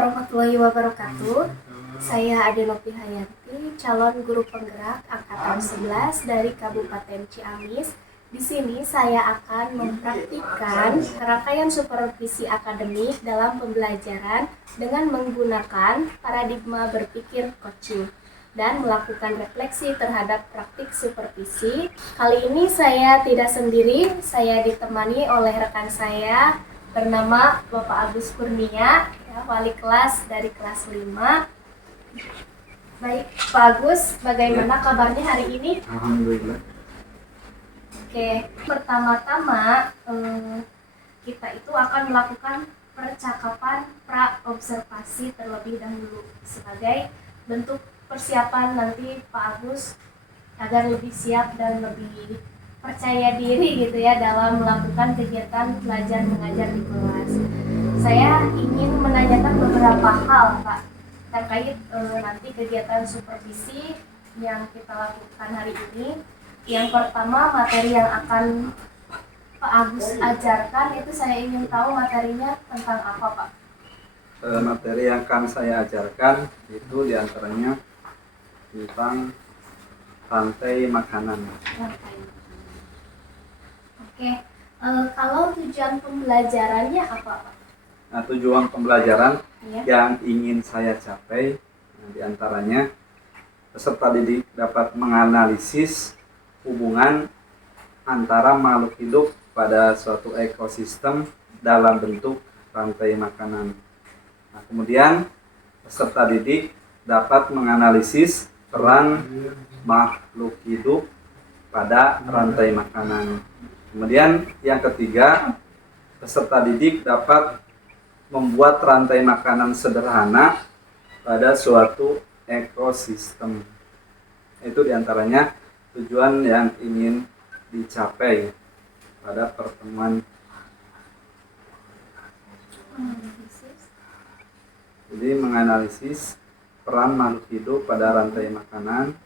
warahmatullahi wabarakatuh. Saya Ade Nopi Hayanti, calon guru penggerak angkatan 11 dari Kabupaten Ciamis. Di sini saya akan mempraktikkan rangkaian supervisi akademik dalam pembelajaran dengan menggunakan paradigma berpikir coaching dan melakukan refleksi terhadap praktik supervisi. Kali ini saya tidak sendiri, saya ditemani oleh rekan saya bernama Bapak Agus Kurnia, ya, wali kelas dari kelas 5. Baik, Pak Agus, bagaimana kabarnya hari ini? Alhamdulillah. Oke, pertama-tama kita itu akan melakukan percakapan pra-observasi terlebih dahulu sebagai bentuk persiapan nanti Pak Agus agar lebih siap dan lebih percaya diri gitu ya dalam melakukan kegiatan belajar mengajar di kelas. Saya ingin menanyakan beberapa hal Pak terkait nanti kegiatan supervisi yang kita lakukan hari ini. Yang pertama, materi yang akan Pak Agus ajarkan itu saya ingin tahu materinya tentang apa Pak? Materi yang akan saya ajarkan itu diantaranya tentang rantai makanan. Oke, kalau tujuan pembelajarannya apa Pak? Nah, tujuan pembelajaran Ya. yang ingin saya capai diantaranya peserta didik dapat menganalisis hubungan antara makhluk hidup pada suatu ekosistem dalam bentuk rantai makanan. Nah, kemudian peserta didik dapat menganalisis peran makhluk hidup pada rantai makanan. Kemudian yang ketiga, peserta didik dapat membuat rantai makanan sederhana pada suatu ekosistem. Itu diantaranya tujuan yang ingin dicapai pada pertemuan. Jadi menganalisis peran makhluk hidup pada rantai makanan.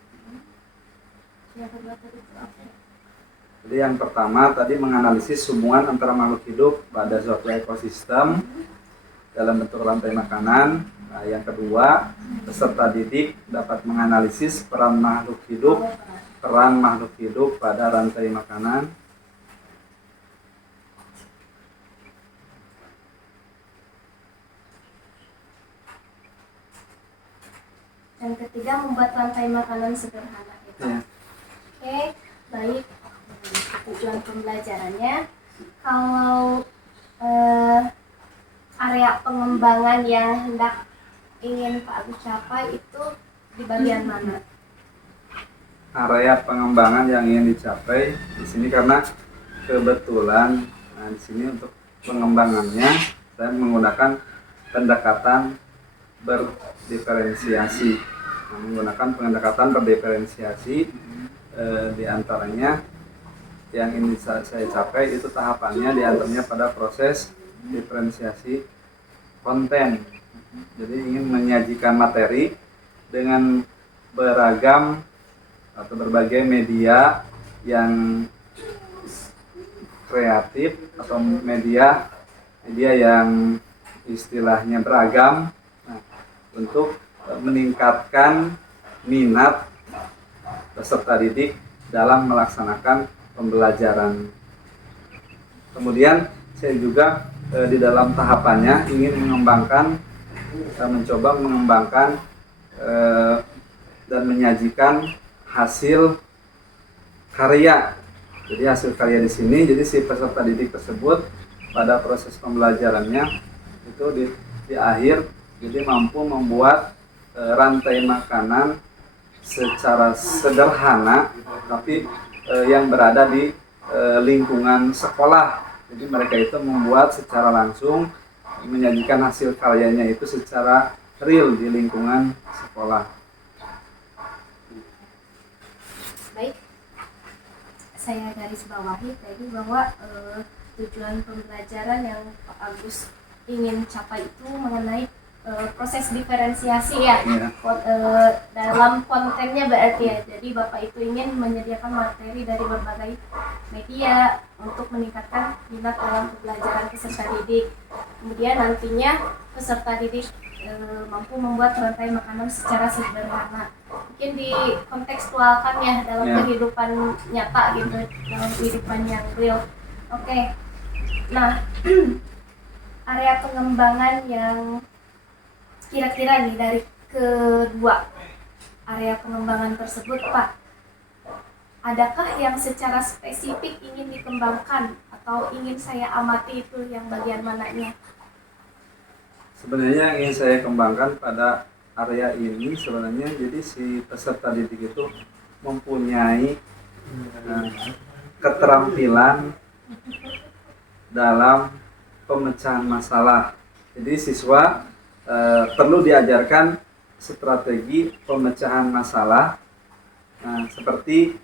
Jadi yang pertama tadi menganalisis hubungan antara makhluk hidup pada suatu ekosistem dalam bentuk rantai makanan. Nah, yang kedua, peserta didik dapat menganalisis peran makhluk hidup pada rantai makanan. Yang ketiga, membuat rantai makanan sederhana. Ya. Oke, baik. Tujuan pembelajarannya, kalau area pengembangan yang hendak ingin Pak Agus capai itu di bagian mana? Area pengembangan yang ingin dicapai di sini karena kebetulan di sini untuk pengembangannya saya menggunakan pendekatan berdiferensiasi. Menggunakan pendekatan berdiferensiasi di antaranya yang ingin saya capai itu tahapannya diantaranya pada proses diferensiasi konten. Jadi ingin menyajikan materi dengan beragam atau berbagai media yang kreatif atau media yang istilahnya beragam, untuk meningkatkan minat peserta didik dalam melaksanakan pembelajaran. Kemudian saya juga di dalam tahapannya ingin mencoba mengembangkan dan menyajikan hasil karya. Jadi hasil karya di sini, jadi si peserta didik tersebut pada proses pembelajarannya itu di akhir jadi mampu membuat rantai makanan secara sederhana, tapi yang berada di lingkungan sekolah. Jadi mereka itu membuat secara langsung, menyajikan hasil karyanya itu secara real di lingkungan sekolah. Baik, saya garis bawahi tadi bahwa tujuan pembelajaran yang Pak Agus ingin capai itu mengenai proses diferensiasi ya. Dalam kontennya berarti ya. Jadi Bapak itu ingin menyediakan materi dari berbagai media untuk meningkatkan minat dalam pembelajaran peserta didik. Kemudian nantinya peserta didik mampu membuat rantai makanan secara sederhana. Mungkin dikontekstualkan ya dalam kehidupan nyata gitu, dalam kehidupan yang real. Oke. Nah, area pengembangan yang kira-kira nih dari kedua area pengembangan tersebut, Pak, adakah yang secara spesifik ingin dikembangkan atau ingin saya amati itu yang bagian mananya? Sebenarnya yang ingin saya kembangkan pada area ini sebenarnya jadi si peserta didik itu mempunyai keterampilan dalam pemecahan masalah. Jadi siswa perlu diajarkan strategi pemecahan masalah, seperti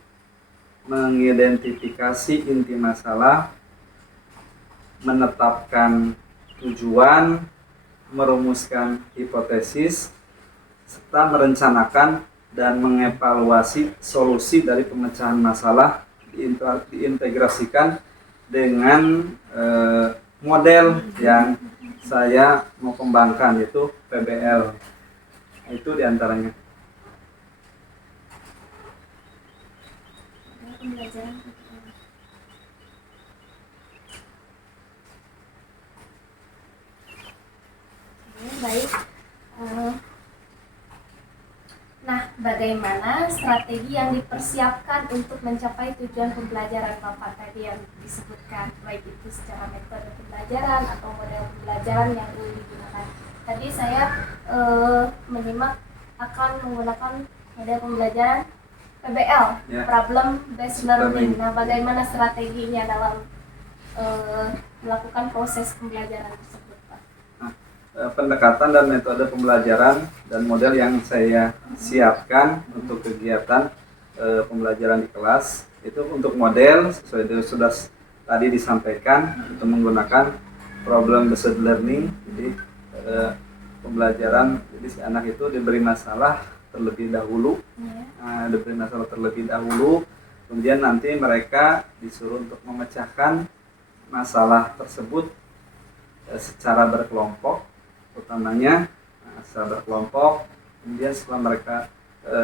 mengidentifikasi inti masalah, menetapkan tujuan, merumuskan hipotesis, serta merencanakan dan mengevaluasi solusi dari pemecahan masalah, diintegrasikan dengan model yang saya mau kembangkan, yaitu PBL. Itu diantaranya. Pembelajaran. Baik. Nah, bagaimana strategi yang dipersiapkan untuk mencapai tujuan pembelajaran Bapak tadi yang disebutkan, baik itu secara metode pembelajaran atau model pembelajaran yang ingin digunakan? Tadi saya menyimak akan menggunakan model pembelajaran PBL, Problem Based Learning. Nah, bagaimana strateginya dalam melakukan proses pembelajaran tersebut, Pak? Pendekatan dan metode pembelajaran dan model yang saya siapkan untuk kegiatan pembelajaran di kelas itu untuk model sesuai dengan sudah tadi disampaikan, itu menggunakan problem based learning. Jadi pembelajaran, jadi si anak itu diberi masalah terlebih dahulu, kemudian nanti mereka disuruh untuk memecahkan masalah tersebut secara berkelompok, utamanya secara berkelompok. Kemudian setelah mereka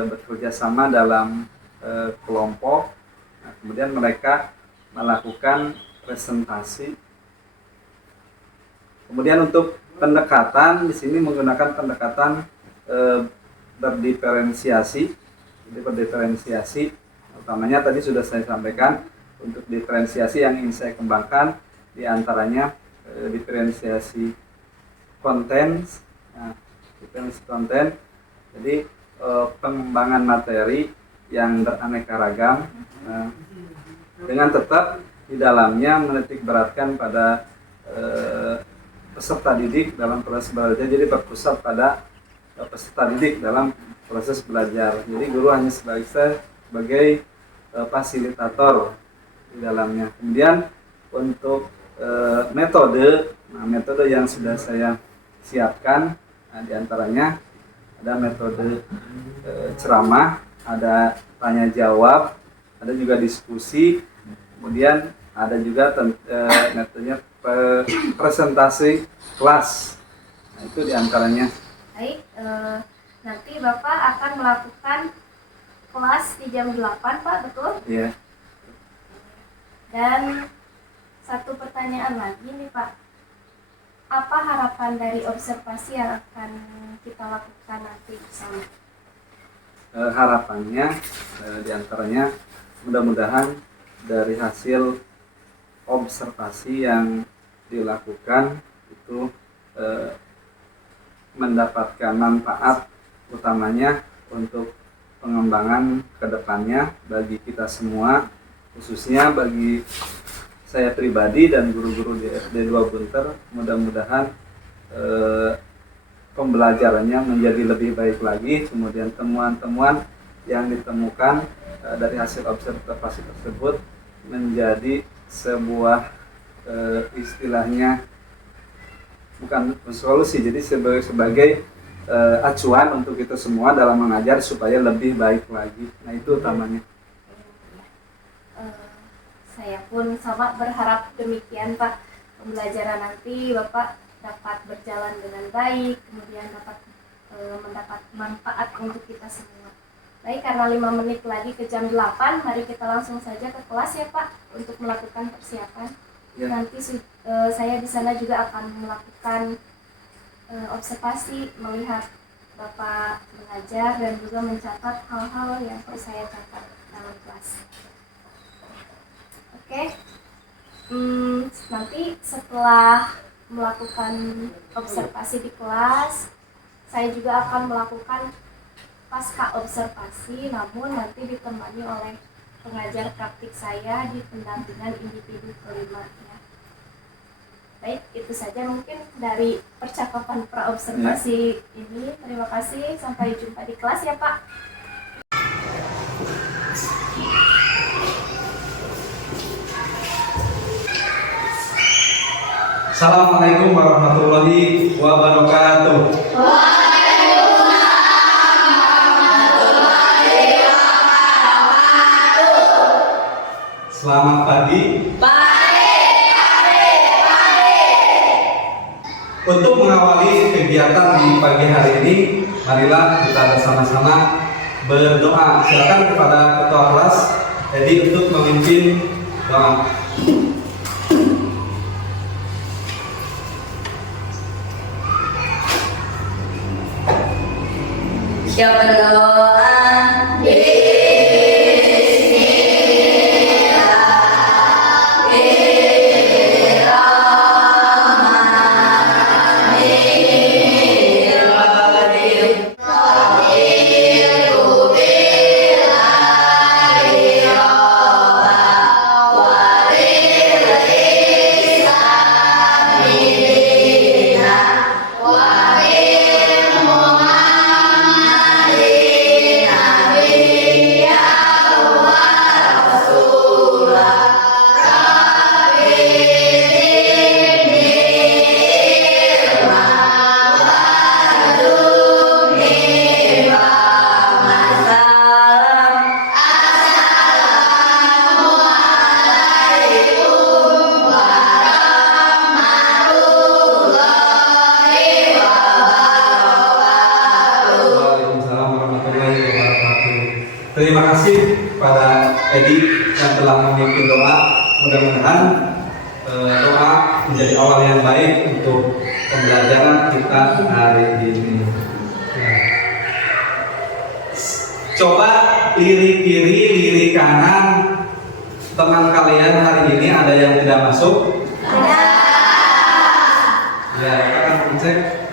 bekerja sama dalam kelompok, kemudian mereka melakukan presentasi. Kemudian untuk pendekatan di sini menggunakan pendekatan berdiferensiasi. Jadi berdiferensiasi, utamanya tadi sudah saya sampaikan, untuk diferensiasi yang ingin saya kembangkan diantaranya diferensiasi konten, diferensiasi konten. Jadi pengembangan materi yang beraneka ragam, dengan tetap di dalamnya menitik beratkan pada peserta didik dalam proses belajar. Jadi berpusat pada peserta didik dalam proses belajar. Jadi guru hanya sebagai fasilitator di dalamnya. Kemudian untuk metode yang sudah saya siapkan, diantaranya ada metode ceramah, ada tanya jawab, ada juga diskusi, kemudian ada juga metodenya presentasi kelas. Nah, itu diantaranya. Baik, nanti Bapak akan melakukan kelas di jam 8, Pak, betul? Iya. Dan satu pertanyaan lagi nih, Pak. Apa harapan dari observasi yang akan kita lakukan nanti bersama? Harapannya diantaranya mudah-mudahan dari hasil observasi yang dilakukan itu mendapatkan manfaat utamanya untuk pengembangan kedepannya bagi kita semua, khususnya bagi saya pribadi dan guru-guru di SD 2 Bunter. Mudah-mudahan pembelajarannya menjadi lebih baik lagi, kemudian temuan-temuan yang ditemukan dari hasil observasi tersebut menjadi sebuah istilahnya bukan solusi, jadi sebagai acuan untuk kita semua dalam mengajar supaya lebih baik lagi. Nah, itu utamanya. Saya pun sama berharap demikian, Pak. Pembelajaran nanti Bapak dapat berjalan dengan baik, kemudian dapat mendapat manfaat untuk kita semua. Baik, karena 5 menit lagi ke jam 8, mari kita langsung saja ke kelas ya Pak untuk melakukan persiapan. Ya. Nanti saya di sana juga akan melakukan observasi, melihat Bapak mengajar dan juga mencatat hal-hal yang perlu saya catat dalam kelas. Oke, nanti setelah melakukan observasi di kelas, saya juga akan melakukan pasca observasi, namun nanti ditemani oleh pengajar praktik saya di pendampingan individu kelima ya. Baik, itu saja mungkin dari percakapan pra-observasi ini. Terima kasih, sampai jumpa di kelas ya Pak. Assalamualaikum warahmatullahi wabarakatuh. Selamat pagi. Untuk mengawali kegiatan di pagi hari ini, marilah kita bersama-sama berdoa. Silakan kepada ketua kelas Edi untuk memimpin doa. Siap berdoa. Terima kasih pada Edi yang telah memimpin doa. Mudah-mudahan doa menjadi awal yang baik untuk pembelajaran kita hari ini. Ya. Coba lirik kiri, lirik kanan. Teman kalian hari ini ada yang tidak masuk? Ada. Ya, kita akan cek.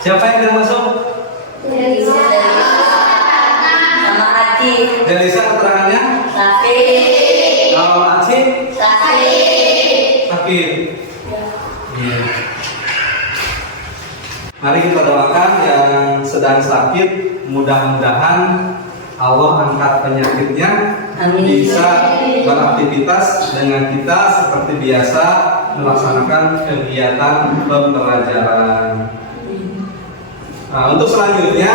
Siapa yang tidak masuk? Delisa sama Aci. Delisa keterangannya? Sakit. Kalau Aci? Sakit. Iya. Mari kita doakan yang sedang sakit, mudah-mudahan Allah angkat penyakitnya. Amin. Bisa beraktivitas dengan kita seperti biasa melaksanakan kegiatan pembelajaran. Nah, untuk selanjutnya,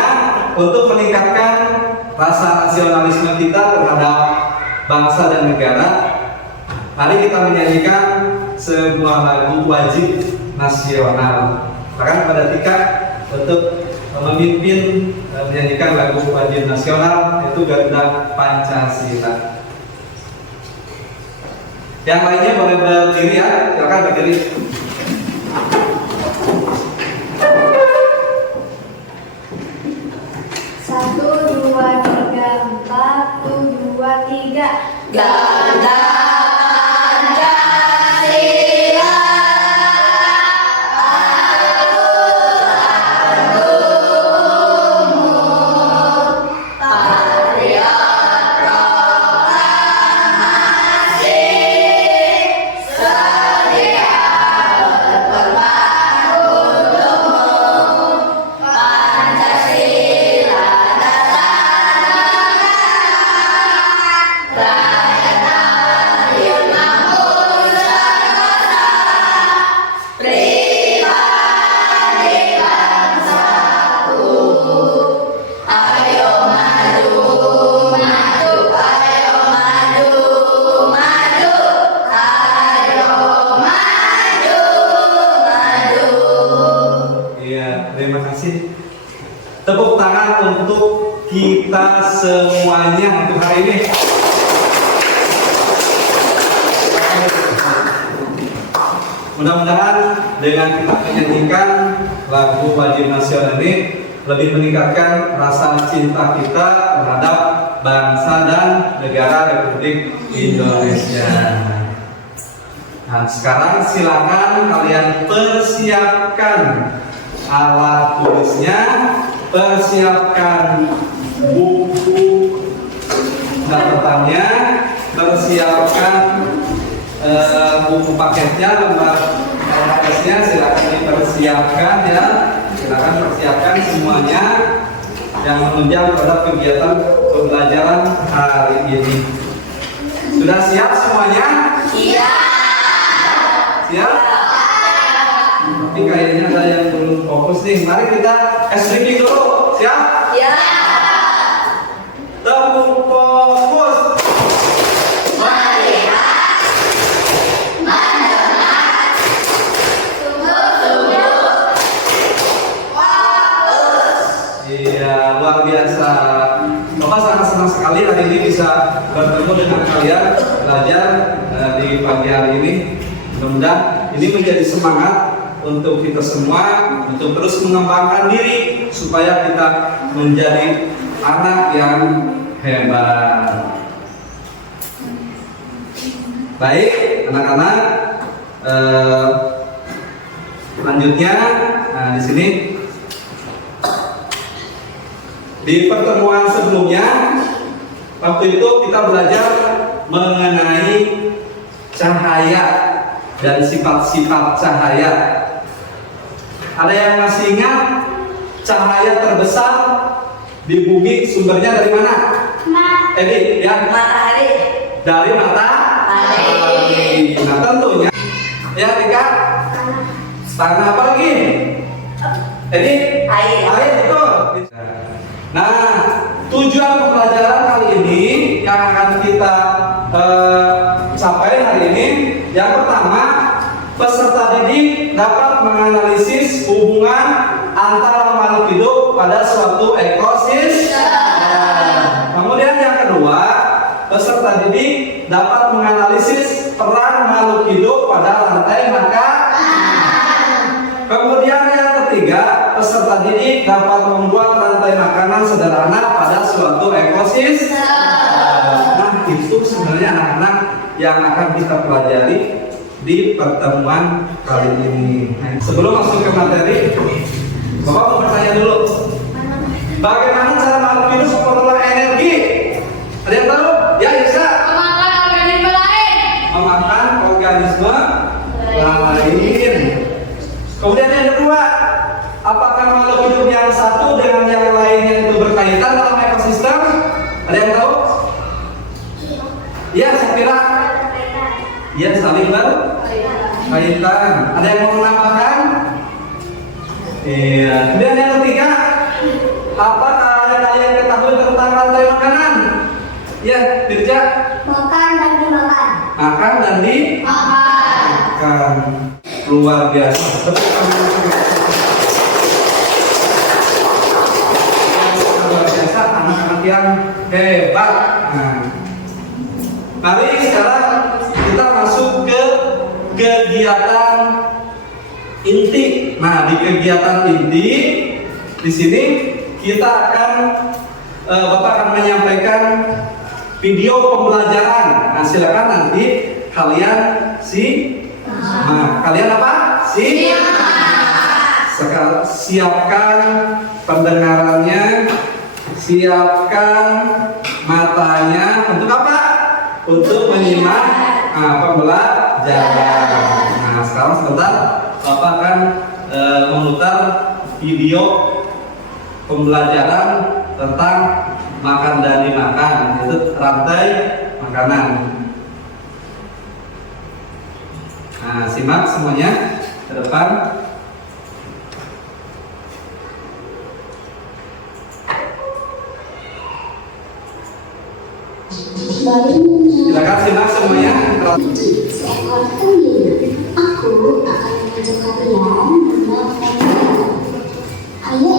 untuk meningkatkan rasa nasionalisme kita terhadap bangsa dan negara, mari kita menyanyikan sebuah lagu wajib nasional. Bahkan pada Tika untuk memimpin menyanyikan lagu wajib nasional, yaitu Garuda Pancasila. Yang lainnya boleh berdiri ya, silakan berdiri. 1, 2, 3, 4, 1, 2, 3. Garuda Pancasila. Pancasila kasih. Tepuk tangan untuk kita semuanya untuk hari ini. Mudah-mudahan dengan kita menyanyikan lagu wajib nasional ini lebih meningkatkan rasa cinta kita terhadap bangsa dan negara Republik Indonesia. Nah, sekarang silakan kalian persiapkan alat tulisnya, persiapkan buku catatannya, persiapkan buku paketnya, lembar LHS-nya silakan dipersiapkan ya. Silakan persiapkan semuanya yang menunjang terhadap kegiatan pembelajaran hari ini. Sudah siap semuanya? Siap. Siap? Tapi kayaknya ada yang belum fokus nih. Mari kita SBK dulu. Siap? Siap. Tepuk fokus. Iya, luar biasa. Bapak sangat senang sekali hari ini bisa bertemu dengan kalian belajar di pagi hari ini. Mudah-mudahan ini menjadi semangat untuk kita semua untuk terus mengembangkan diri supaya kita menjadi anak yang hebat. Baik, anak-anak. Selanjutnya, di sini. Di pertemuan sebelumnya, waktu itu kita belajar mengenai cahaya dan sifat-sifat cahaya. Ada yang masih ingat cahaya terbesar di bumi sumbernya dari mana? Edi, ya? Matahari. Dari matahari. Nah tentunya, ya Rika, tanah apa lagi? Edi? Air. Air, betul. Nah, tujuan pembelajaran kali ini yang akan kita capai hari ini, yang pertama, peserta didik dapat menganalisis hubungan antara makhluk hidup pada suatu ekosistem. Kemudian yang kedua, peserta didik dapat menganalisis peran makhluk hidup pada rantai makanan. Kemudian yang ketiga, peserta didik dapat membuat rantai makanan sederhana pada suatu ekosistem. Nah, itu sebenarnya anak-anak yang akan kita pelajari di pertemuan kali ini. Nah, sebelum masuk ke materi, Bapak mau bertanya dulu. Bagaimana cara makhluk hidup memperoleh energi? Ada yang tahu? Ya, Yesa. Memakan organisme lain. Memakan organisme lain. Kemudian yang kedua, apakah makhluk hidup yang satu dengan yang lainnya itu berkaitan dalam ekosistem? Ada yang tahu? Ya, saya kira. Ya, saling berkaitan. Ada yang mau menambahkan? Iya. Kemudian yang ketiga, apakah kalian ketahui tentang rantai makanan? Ya, Dirja. Makan dan dimakan. Makan dan dimakan. Luar biasa. Tepuk tangan. Luar biasa, anak-anak yang hebat. Nah, mari sekarang kita masuk ke kegiatan inti. Nah, di kegiatan inti di sini kita akan Bapak akan menyampaikan video pembelajaran. Nah, silakan nanti kalian kalian apa? Siapkan pendengarannya, siapkan matanya untuk apa? Untuk menyimak pembelajaran. Nah, sekarang sebentar Bapak akan memutar video pembelajaran tentang makan dan dimakan, yaitu rantai makanan. Nah, simak semuanya ke depan. Silakan simak semuanya. Seekor tenggiri, aku akan mengajak kalian memakan. Ayo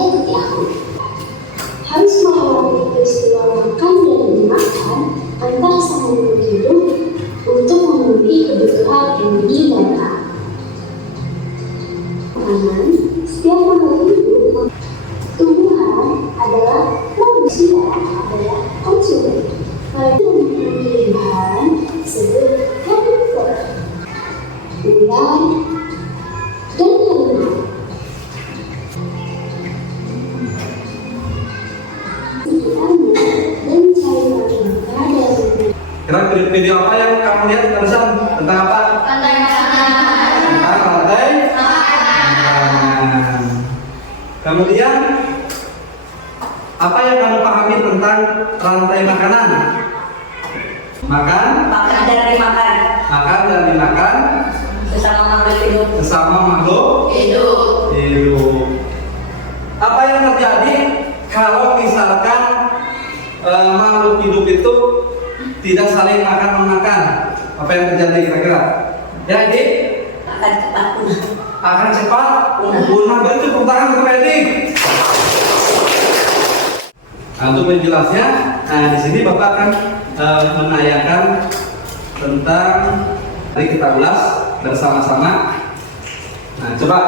makanan, setiap makhluk hidup tumbuhan adalah manusia adalah konsumen. Pada tumbuhan disebut herbivore. Ular dan harimau. Sekitarnya mencari makan dan Kira video apa yang kamu lihat barusan tentang apa? Tentang rantai makanan. Kemudian apa yang kamu pahami tentang rantai makanan? Makan dan dimakan sesama makhluk hidup. sesama makhluk hidup. Apa yang terjadi kalau misalkan makhluk hidup itu tidak saling makan-makan? Apa yang terjadi kira-kira? Ya, Edi? Akan cepat punah. Beri tepuk tangan untuk Edi. Nah, untuk menjelasnya, di sini Bapak akan menayangkan tentang, mari kita ulas bersama-sama. Nah, coba.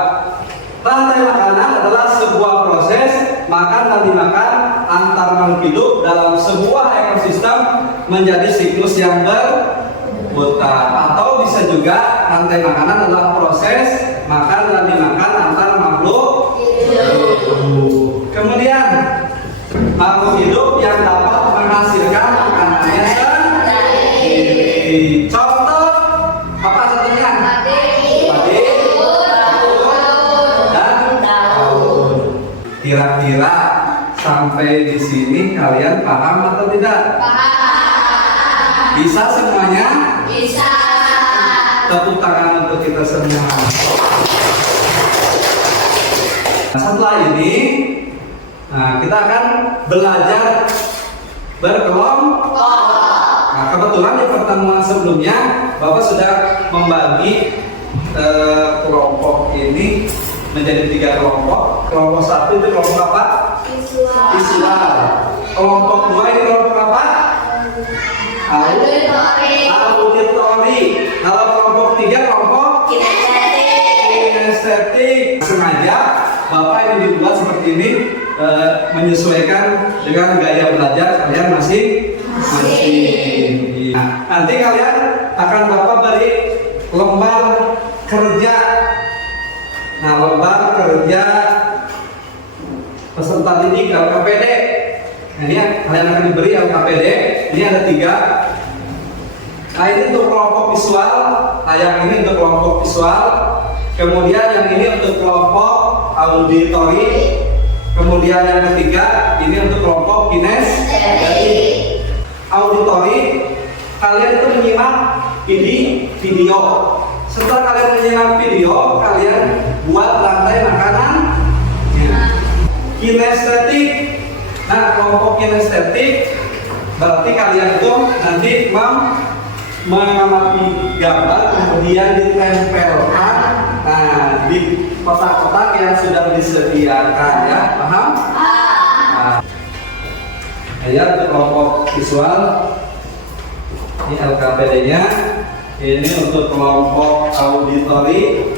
Rantai makanan adalah sebuah proses makan dan dimakan antar makhluk hidup dalam sebuah ekosistem menjadi siklus yang berputar. Atau bisa juga rantai makanan adalah proses makan dan dimakan antar makhluk hidup. Kemudian makhluk hidup yang dapat menghasilkan makanannya sendiri. Contoh apa satunya? Kira-kira sampai di sini kalian paham atau tidak? Paham. Bisa semuanya? Bisa. Tepuk tangan untuk kita semua. Setelah ini, kita akan belajar berkelompok. Nah, kebetulan di pertemuan sebelumnya Bapak sudah membagi kelompok ini menjadi 3 kelompok. Kelompok 1 itu kelompok apa? Visual. Kelompok 2 ini kelompok apa? Auditori. Kalau kelompok 3 kelompok kinestetik. Sengaja Bapak ini dibuat seperti ini, menyesuaikan dengan gaya belajar kalian masing-masing. Nah, nanti kalian akan Bapak beri lembar kerja. Nah, lembar kerja peserta didik LKPD. Nah, ini kalian akan diberi LKPD. Ini ada 3. Nah, ini untuk kelompok visual. Nah, yang ini untuk kelompok visual. Kemudian yang ini untuk kelompok auditori. Kemudian yang ketiga ini untuk kelompok kinestetik. Auditori, kalian itu menyimak video. Setelah kalian menyimak video, kalian buat rantai makanan. Kinestetik. Nah, kelompok kinestetik berarti kalian itu nanti mengamati gambar, kemudian ditempelkan di kotak-kotak yang sudah disediakan, ya, paham? Ya, untuk kelompok visual ini LKPD-nya. Ini untuk kelompok auditori,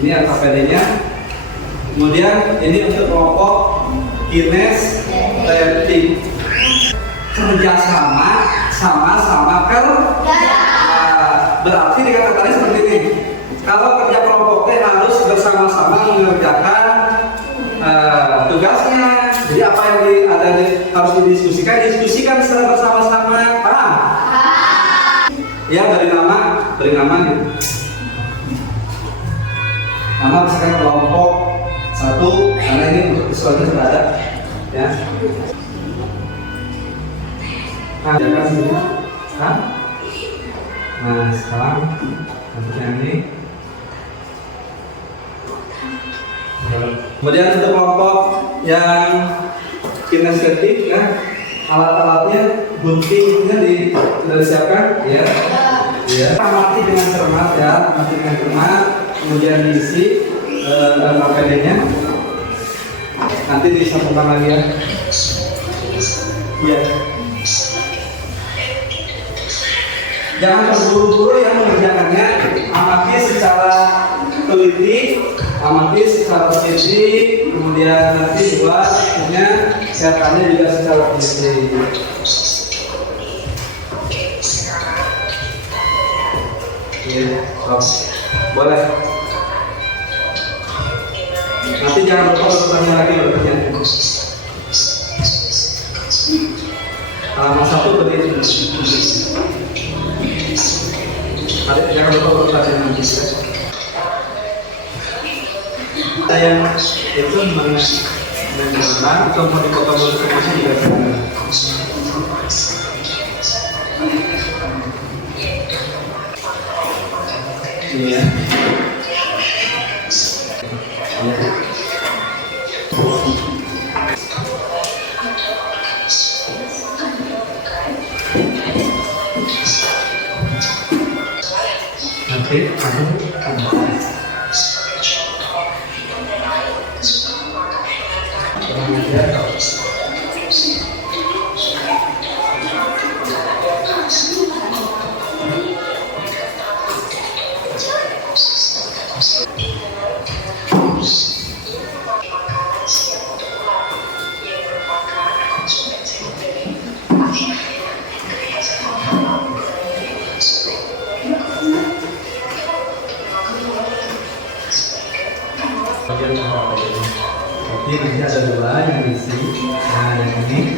ini LKPD-nya. Kemudian ini untuk kelompok kinestetik. Kerjasama, sama-sama kerja. Berarti dikatakannya seperti ini. Kalau kerja kelompok harus bersama-sama mengerjakan tugasnya. Jadi apa yang harus diskusikan secara bersama-sama. Paham? Ya, beri nama gitu. Nama misalkan kelompok 1, karena ini untuk visualnya sudah ada, ya. Nah, jangan sini. Nah, sekarang untuk yang ini. Kemudian untuk kelompok yang kinestetik, ya, alat-alatnya, guntingnya sudah disiapkan, ya. Ya. Amati dengan cermat, ya, amati dengan cermat, kemudian diisi dalam LKPD-nya. Nanti disambungkan lagi, ya. Iya. Jangan terburu-buru yang mengerjakannya, amati secara teliti. amati secara teliti, kemudian nanti buat catatannya juga secara teliti. Iya, boleh. Nanti jangan lupa bertanya lagi bertanya. Halaman 1 berdiri. Adik jangan lupa bertanya nanti. Ada yang itu mengenang atau mau dipotong dulu semuanya juga bisa. Iya. Nanti Jadi nanti ada dua yang diisi, nah yang ini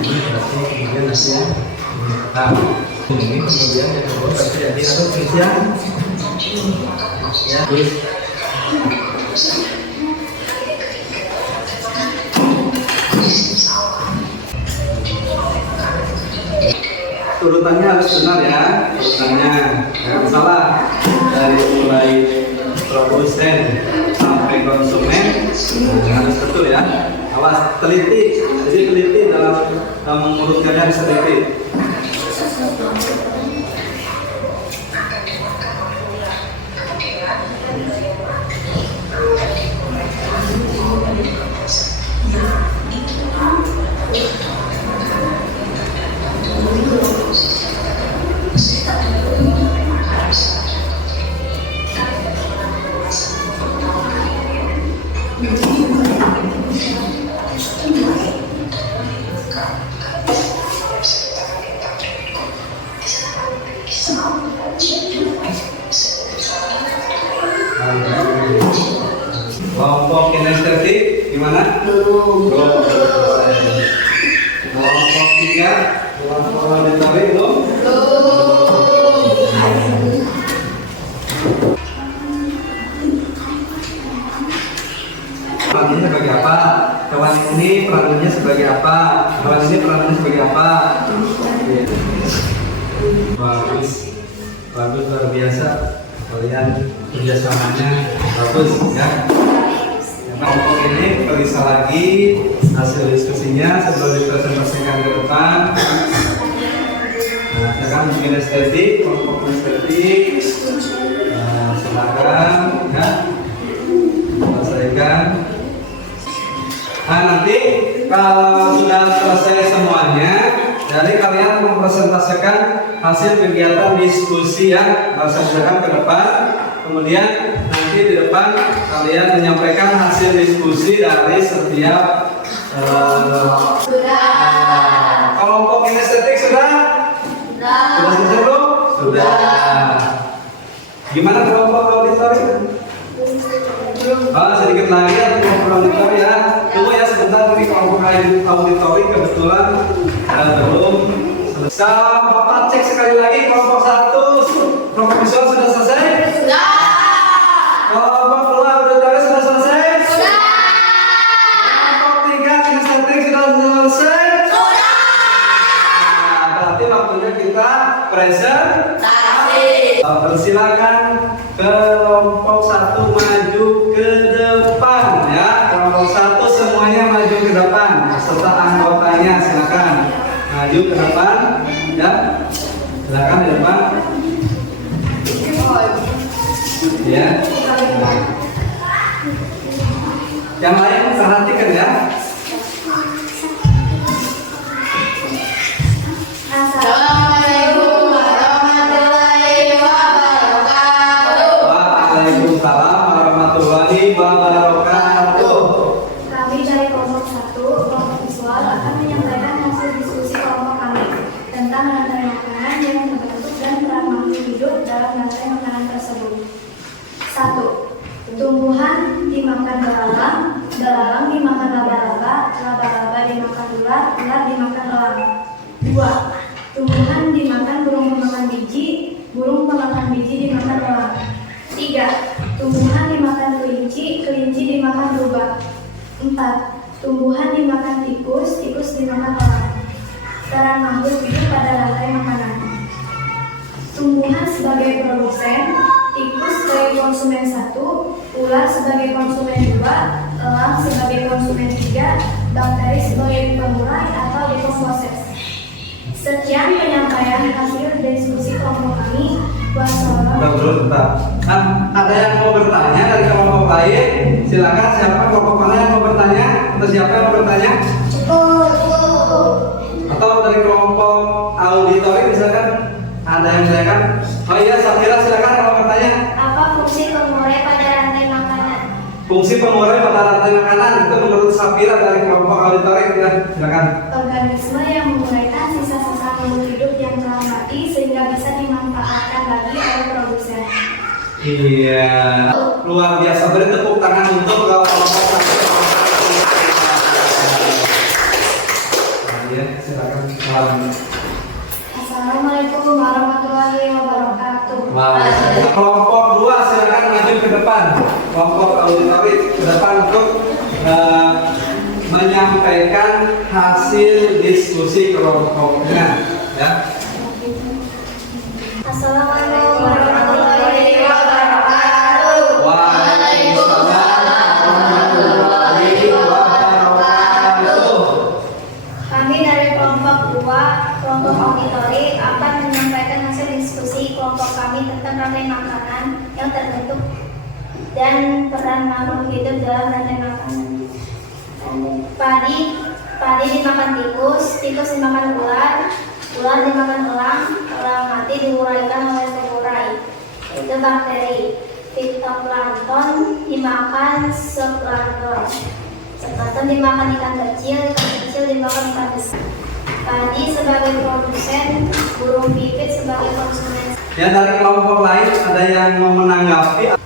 berarti kemudian nanti ini kemudian yang kedua berarti jadi atau isian ya terus urutannya harus benar ya, urutannya jangan salah dari mulai produsen sampai konsumen harus betul ya. Awas teliti, jadi teliti dalam mengurutkannya harus teliti. Kelompok kinestetik gimana? Belum. Kelompok 3, kelompok auditory belum? Perannya sebagai apa? Kawan ini perannya sebagai apa? Kawan ini perannya sebagai apa? Bagus, bagus luar biasa. Kalian kerjasamanya bagus ya. Kelompok ini periksa lagi hasil diskusinya sebelum dipresentasikan ke depan. Nah, sekarang kinestetik, kelompok kinestetik. Silakan ya, selesaikan. Nah, nanti kalau sudah selesai semuanya, jadi kalian mempresentasikan hasil kegiatan diskusi ya, presentasikan ke depan. Kemudian nanti di depan kalian menyampaikan hasil diskusi dari setiap kelompok kinestetik sudah selesai belum? Sudah. Gimana kelompok auditory? Sedikit lagi ya kelompok auditory ya. Tunggu ya sebentar, ini kelompok auditory kebetulan belum selesai. Bapak cek sekali lagi kelompok 1 kelompok visual sudah selesai? Sudah. Kelompok 2 auditory sudah selesai? Sudah. Kelompok 3 kinestetik sudah selesai? Sudah. Nah, berarti waktunya kita presentasi. Persilakan kelompok 1 maju ke depan ya. Kelompok 1 semuanya maju ke depan serta anggotanya, silakan maju ke depan ya. Silakan di depan. Ya. Yang lain perhatikan ya. Assalamualaikum warahmatullahi wabarakatuh. Waalaikumsalam warahmatullahi Tumbuhan dimakan belalang, belalang dimakan laba-laba, laba-laba dimakan ular, ular dimakan elang. 2. Tumbuhan dimakan burung pemakan biji, burung pemakan biji dimakan elang. 3. Tumbuhan dimakan kelinci, kelinci dimakan rubah. 4. Tumbuhan dimakan tikus, tikus dimakan elang. Peran makhluk hidup pada rantai makanan. Tumbuhan sebagai produsen, tikus sebagai konsumen 1, ular sebagai konsumen 2, elang sebagai konsumen 3, bakteri sebagai pengurai atau dekomposer. Sekian penyampaian hasil diskusi kelompok kami. Wassalamualaikum. Dulu bentar. Ada yang mau bertanya dari kelompok lain? Silakan, siapa kelompok mana yang mau bertanya? Atau siapa yang mau bertanya? Atau dari kelompok auditori misalkan ada yang silakan. Oh iya, Safira silakan kalau bertanya. Apa fungsi pengurai pada rantai makanan? Fungsi pengurai pada rantai makanan itu menurut Safira dari kelompok auditori, silakan. Organisme yang menguraikan sisa-sisa makhluk hidup yang telah mati sehingga bisa dimanfaatkan lagi oleh produsen. Iya, luar biasa. Beri tepuk tangan untuk kelompok Safira. Ya, silakan. Assalamualaikum warahmatullahi wabarakatuh. Kelompok 2 silakan maju ke depan. Kelompok auditori ke depan untuk menyampaikan hasil diskusi kelompoknya. Ya. Assalamualaikum warahmatullahi wabarakatuh. Waalaikumsalam warahmatullahi wabarakatuh. Kami dari kelompok 2, kelompok auditori akan menyampaikan hasil diskusi kelompok kami tentang rantai makanan yang terbentuk dan peran makhluk hidup dalam rantai makanan. Padi dimakan tikus, tikus dimakan ular, ular dimakan elang, elang mati diuraikan oleh pengurai. Itu bakteri. Fitoplankton dimakan zooplankton. Zooplankton dimakan ikan kecil dimakan ikan besar. Padi sebagai produsen, burung pipit sebagai konsumen. Ya, dari kelompok lain ada yang mau menanggapi?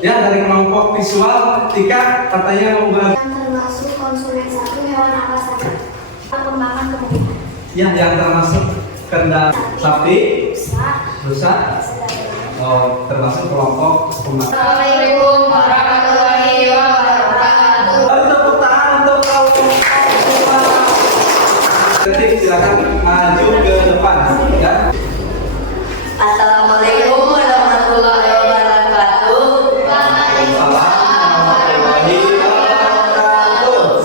Ya, dari kelompok visual, Tika katanya mau Yang termasuk konsumen 1 hewan apa saja? Perkembangan tumbuhan. ya yang termasuk kendala sapi, rusa. Oh, termasuk kelompok pemakan. Assalamualaikum warahmatullahi wabarakatuh. Tepuk tangan untuk kelompok kedua. Ketik silakan maju ke depan, ya. Assalamualaikum warahmatullahi wabarakatuh. Waalaikumsalam warahmatullahi wabarakatuh.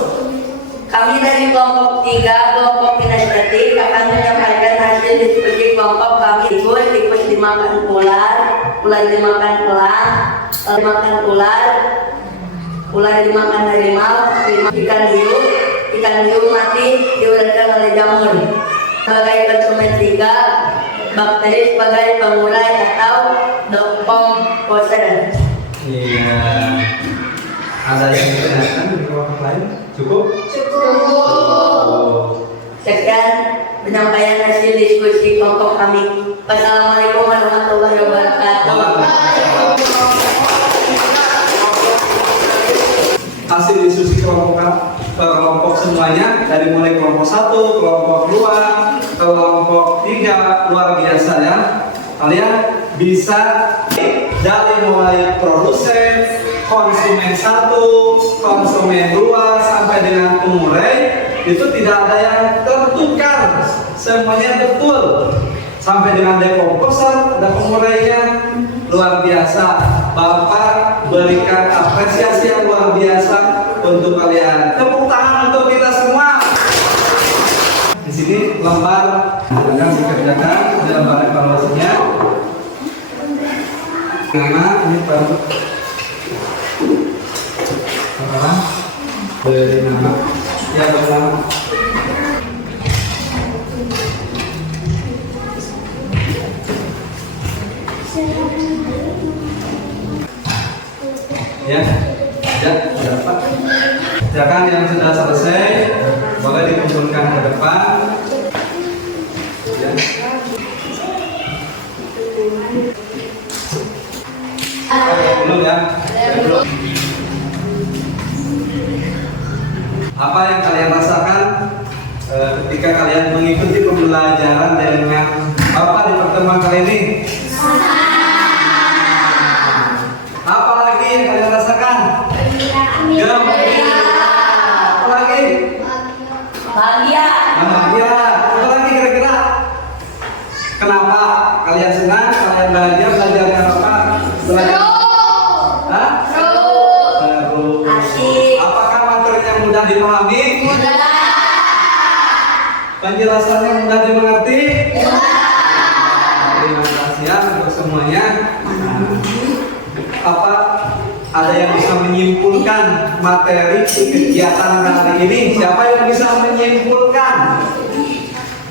Kami dari kelompok 3, kelompok kinestetik akan menyampaikan hasil diskusi kelompok kami. Tikus dimakan ular, ular dimakan elang, dimakan ular dimakan harimau, ikan hiu mati diuraikan oleh jamur. Sebagai konsumen 3, bakteri sebagai pengurai atau dekomposer. Iya. Ada yang ditanyakan di kelompok lain? Cukup? Oh. Sekian penyampaian hasil diskusi kelompok kami. Wassalamualaikum warahmatullahi wabarakatuh. Hasil diskusi kelompok semuanya dari mulai kelompok 1, kelompok 2, kelompok 3 luar biasa ya. Kalian bisa dari mulai produsen, konsumen 1, konsumen 2 sampai dengan pengurai itu tidak ada yang tertukar, semuanya betul. Sampai dengan dekomposer, ada pengurainya, luar biasa. Bapak berikan apresiasi yang luar biasa untuk kalian. Tepuk tangan untuk kita semua. Di sini lembar akan dikerjakan, ada lembar evaluasinya. Nama ini baru apa? Beri nama. Ya, bernama. Ya, dapat. Silakan yang sudah selesai boleh dikumpulkan ke depan. Ya. Oke, dulu ya. Apa yang kalian rasakan ketika kalian mengikuti pembelajaran dengan Bapak di pertemuan kali ini? Apa lagi yang kalian rasakan? Gembira. Apa lagi? Bahagia. Bahagia. Apa lagi kira-kira? Kenapa kalian senang? Kalian belajar dengan apa? Hah? Seru. Asik. Apakah materinya mudah dipahami? Mudah. Penjelasannya mudah dimengerti? Terima kasih ya untuk semuanya. Apa ada yang bisa menyimpulkan materi kegiatan kali ini? Siapa yang bisa menyimpulkan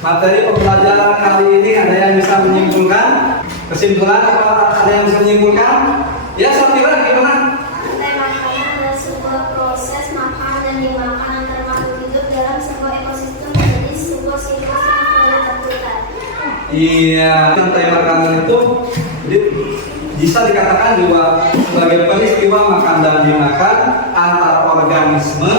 materi pembelajaran kali ini? Ada yang bisa menyimpulkan? Kesimpulan apa ada yang bisa menyimpulkan? Ya, Safira gimana? Rantai makanan adalah sebuah proses makan dan dimakan antar makhluk hidup dalam sebuah ekosistem menjadi sebuah siklus yang selalu berputar. Iya, rantai makanan itu jadi bisa dikatakan juga sebagai peristiwa makan dan dimakan antar organisme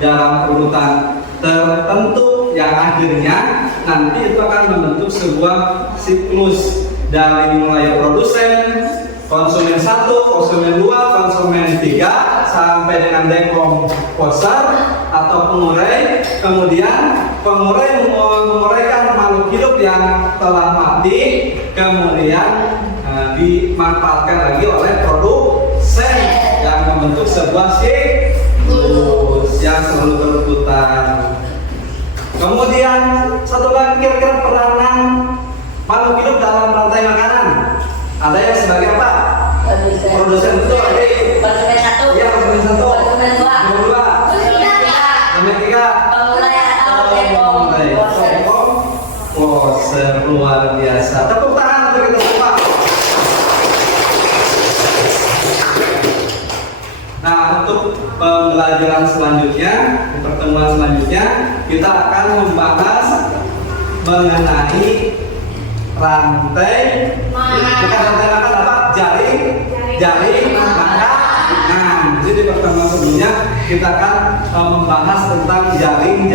dalam urutan tertentu yang akhirnya nanti itu akan membentuk sebuah siklus dari mulai produsen, konsumen 1, konsumen 2, konsumen 3 sampai dengan dekomposer atau pengurai, kemudian pengurai menguraikan makhluk hidup yang telah mati, kemudian dimanfaatkan lagi oleh produsen yang membentuk sebuah siklus yang selalu berputar. Kemudian satu lagi kira-kira peranan makhluk hidup dalam rantai makanan. Ada yang sebagai apa? Produsen itu ada. Konsumen 1. Iya, konsumen 1. Konsumen 2. Nomor 2. Nomor 3. Pengurai atau dekomposer. Komposer luar biasa. Tepuk tangan untuk kita semua. Nah, untuk pembelajaran selanjutnya, pertemuan selanjutnya, kita akan membahas mengenai rantai, bukan rantai makan apa? Jaring makanan. Jadi di pertemuan sebelumnya kita akan membahas tentang jaring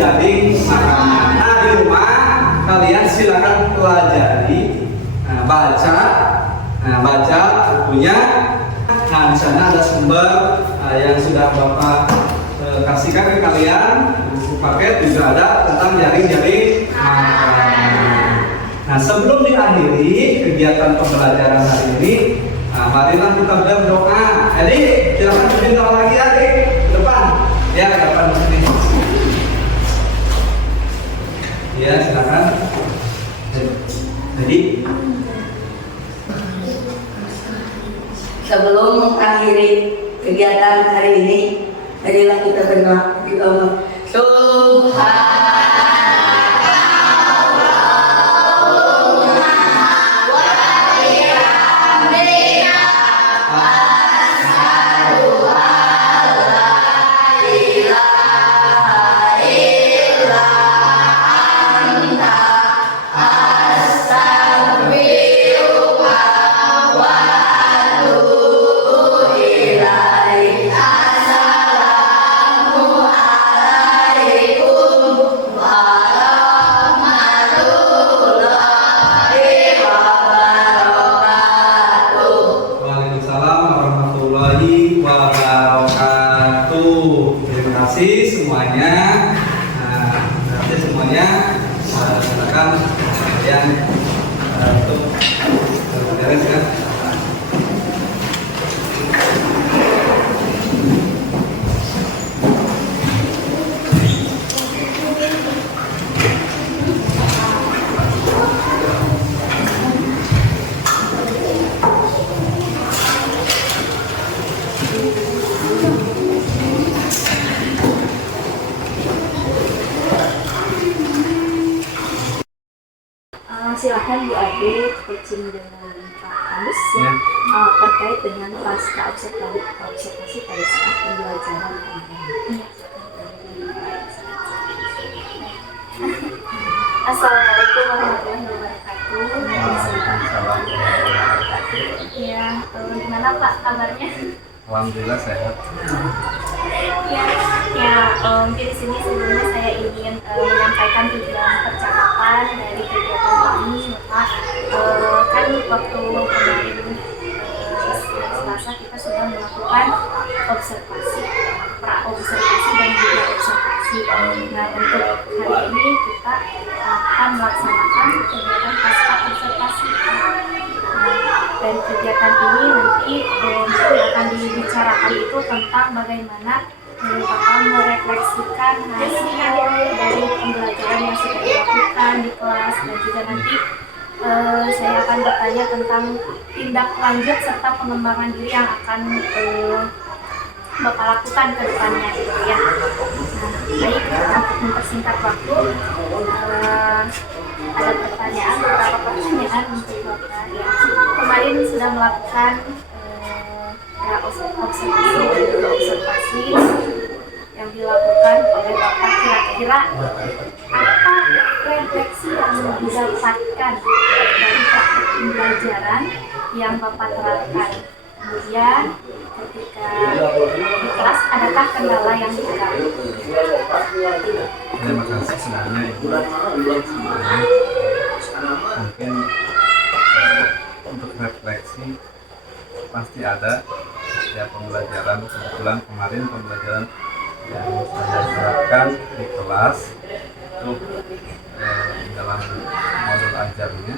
makanan. Nah, di rumah kalian silakan pelajari, baca bukunya. Nah, di sana ada sumber yang sudah Bapak kasihkan ke kalian. Buku paket juga ada tentang jaring makanan. Nah, sebelum diakhiri kegiatan pembelajaran hari ini, marilah kita berdoa. Jadi, silakan berdoa lagi adik ke depan. Ya, ke depan sini. Ya, silakan. Jadi, sebelum mengakhiri kegiatan hari ini, marilah kita berdoa. Subhan Waalaikumsalam warahmatullahi wabarakatuh. Terima kasih semuanya. Silakan kalian untuk beres ya. Silakan Bu Ade coaching dengan Pak Agus Ya. terkait dengan pasca observasi pada saat pembelajaran kemarin. Assalamualaikum warahmatullahi wabarakatuh. Ya, gimana Pak kabarnya? Alhamdulillah sehat. Ya, mungkin di sini sebelumnya saya ingin menyampaikan tujuan percakapan dari kegiatan ini, Pak. Kan waktu kemarin Selasa kita sudah melakukan observasi, pra-observasi dan juga observasi. Nah, untuk hari ini kita akan melaksanakan kegiatan pasca observasi. Dari kegiatan ini nanti akan dibicarakan itu tentang bagaimana Bapak merefleksikan hasil dari pembelajaran yang sudah dilakukan di kelas, dan juga nanti saya akan bertanya tentang tindak lanjut serta pengembangan diri yang akan Bapak lakukan ke depannya gitu ya. Nah, baik, untuk mempersingkat waktu, ada beberapa pertanyaan untuk Bapak ya. Kemarin sudah melakukan observasi yang dilakukan oleh Bapak, kira-kira apa refleksi yang didapatkan dari praktik pembelajaran yang Bapak terapkan? Kemudian ketika di kelas adakah kendala yang dihadapi? Terima kasih sebenarnya Ibu. Mungkin untuk refleksi pasti ada setiap pembelajaran. Kebetulan kemarin pembelajaran yang saya terapkan di kelas itu dalam modul ajarnya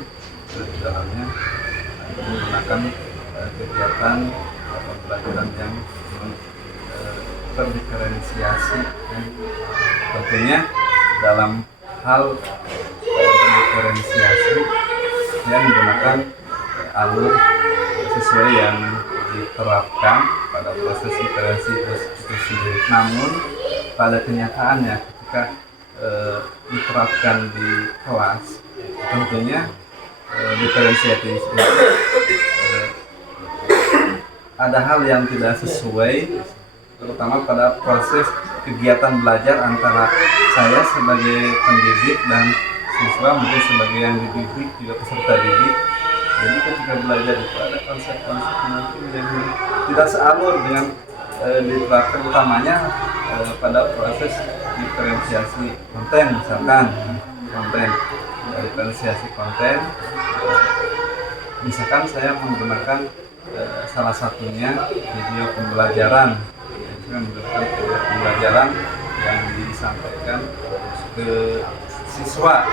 di dalamnya menggunakan kegiatan pembelajaran yang terdiferensiasi, tentunya dalam hal diferensiasi saya menggunakan alur sesuai yang diterapkan pada proses diferensi itu sendiri. Namun pada kenyataannya ketika diterapkan di kelas, tentunya diferensiasi itu ada hal yang tidak sesuai, terutama pada proses kegiatan belajar antara saya sebagai pendidik dan siswa, mungkin sebagai yang dididik juga peserta didik. Jadi ketika belajar itu ada konsep-konsep yang tidak sealur dengan diterapkan, utamanya pada proses diferensiasi konten, misalkan diferensiasi konten. Misalkan saya menggunakan salah satunya video pembelajaran, yang disampaikan ke siswa.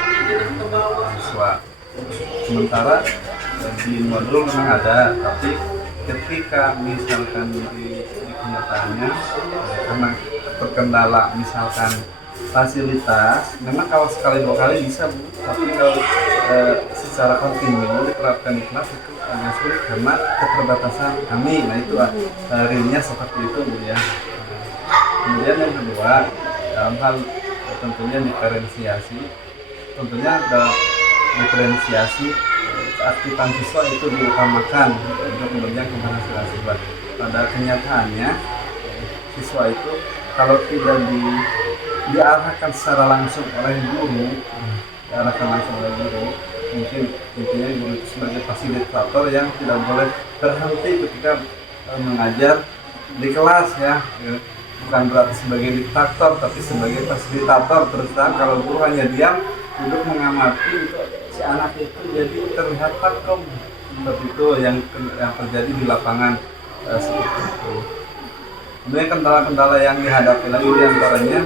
Sementara di modul memang ada, tapi ketika misalkan di kenyataannya karena terkendala misalkan fasilitas, memang kalau sekali dua kali bisa Bu, tapi kalau secara kontinu diterapkan di kelas itu agak sulit karena keterbatasan kami. Nah itu realnya seperti itu Bu ya. Kemudian yang kedua, dalam hal tentunya diferensiasi, tentunya dalam diferensiasi keaktifan siswa itu diutamakan untuk menunjang keberhasilan siswa. Pada kenyataannya siswa itu kalau tidak diarahkan secara langsung oleh guru, mungkin intinya guru itu sebagai fasilitator yang tidak boleh berhenti ketika mengajar di kelas ya. Bukan berarti sebagai diktator, tapi sebagai fasilitator. Terus kalau guru hanya diam duduk mengamati, si anak itu jadi terlihat takum. Seperti itu yang terjadi di lapangan seperti itu. Kemudian kendala-kendala yang dihadapi lagi diantaranya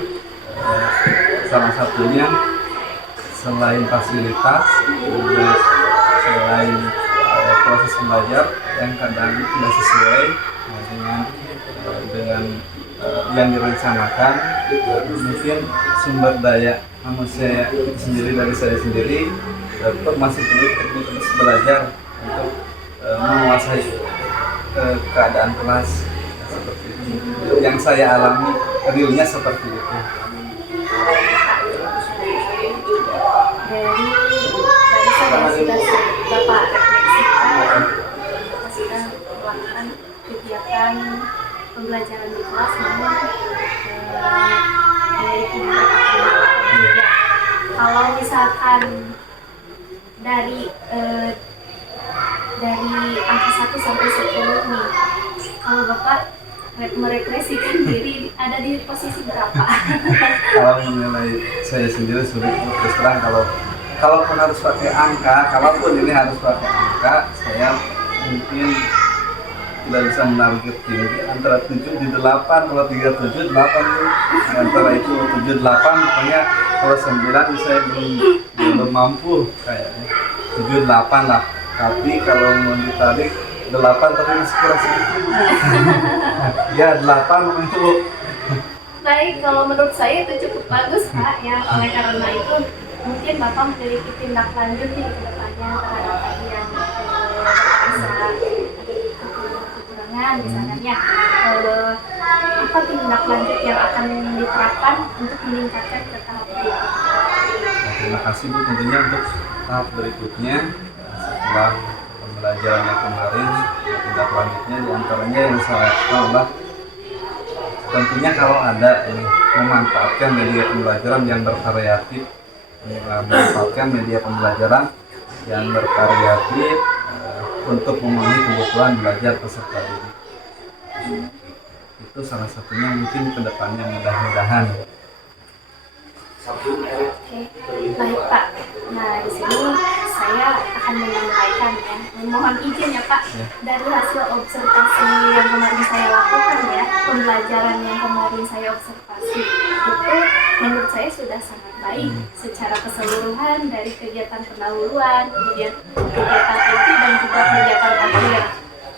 salah satunya selain fasilitas, selain proses belajar yang kadang tidak sesuai dengan yang direncanakan, mungkin sumber daya manusia itu sendiri dari saya sendiri tetap masih perlu terus belajar untuk menguasai keadaan kelas seperti itu. Yang saya alami realnya seperti itu. Dari sudah Bapak refleksikan, sudah melakukan kegiatan pembelajaran di kelas, namun kalau misalkan dari dari angka 1 sampai 10 nih. Kalau Bapak merefleksikan diri ada di posisi berapa? Kalau menilai saya sendiri sulit terus terang, kalaupun harus pakai angka, kalaupun ini harus pakai angka, saya mungkin tidak bisa menarget tinggi, antara 7 di 8, kalau 3 7 8 itu antara itu 7 8, pokoknya kalau 9 saya belum mampu kayaknya 7 8 lah. Tapi kalau mau ditarik 8 tapi masih kurang sedikit. Ya 8 itu. Baik, kalau menurut saya itu cukup bagus Pak ya. Oleh karena itu mungkin Bapak memiliki tindak lanjut nih ke depannya terhadap tadi yang bisa kekurangan misalnya ya. Apa tindak lanjut yang akan diterapkan untuk meningkatkan ke tahap berikutnya? Nah, terima kasih Bu, tentunya untuk tahap berikutnya setelah pembelajarannya kemarin, tindak lanjutnya diantaranya yang saya lakukan adalah tentunya kalau ada ini memanfaatkan media pembelajaran yang bervariatif, memanfaatkan media pembelajaran yang bervariatif untuk memenuhi kebutuhan belajar peserta didik. Itu salah satunya mungkin kedepannya mudah-mudahan. Oke, baik Pak. Nah di sini saya akan menyampaikan ya, mohon izin ya Pak, dari hasil observasi yang kemarin saya lakukan ya, pembelajaran yang kemarin saya observasi itu menurut saya sudah sangat baik secara keseluruhan dari kegiatan pendahuluan, kemudian kegiatan inti dan juga kegiatan akhir.